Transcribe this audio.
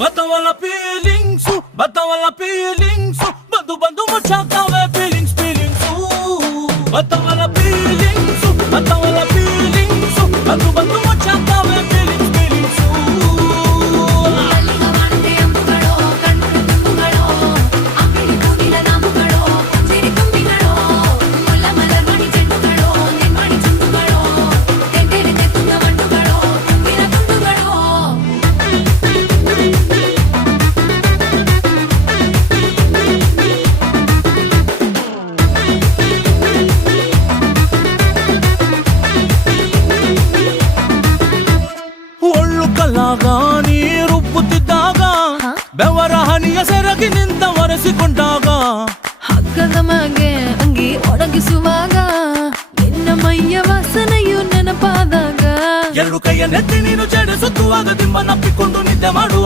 ಬತ್ತವಲ್ಲ feelings ಬಂದು ಬಂದು ಮುಚ್ಚಾಕವೆ feelings ಬತ್ತವಲ್ಲ feelings ಬಂದು ಬಂದು ಮುಚ್ಚಾಕವೆ ಫೀಲಿಂಗ್ಸು ನೀರುಬ್ಬುತ್ತಿದ್ದಾಗ ಬೆವರ ಹನಿಯ ಸೆರಗಿ ನಿಂತ ಒರೆಸಿಕೊಂಡಾಗ ಹಗ್ಗದ ಮಗೆ ಅಂಗಿ ಒಣಗಿಸುವಾಗ ನಿನ್ನ ಮೈಯ ವಾಸನೆಯು ನೆನಪಾದಾಗ ಎರಡು ಕೈಯ ನೆತ್ತಿ ನೀನು ಜಡೆ ಸುತ್ತುವಾಗ ದಿಮ್ಮನಪ್ಪಿಕೊಂಡು ನಿದ್ದೆ ಮಾಡುವ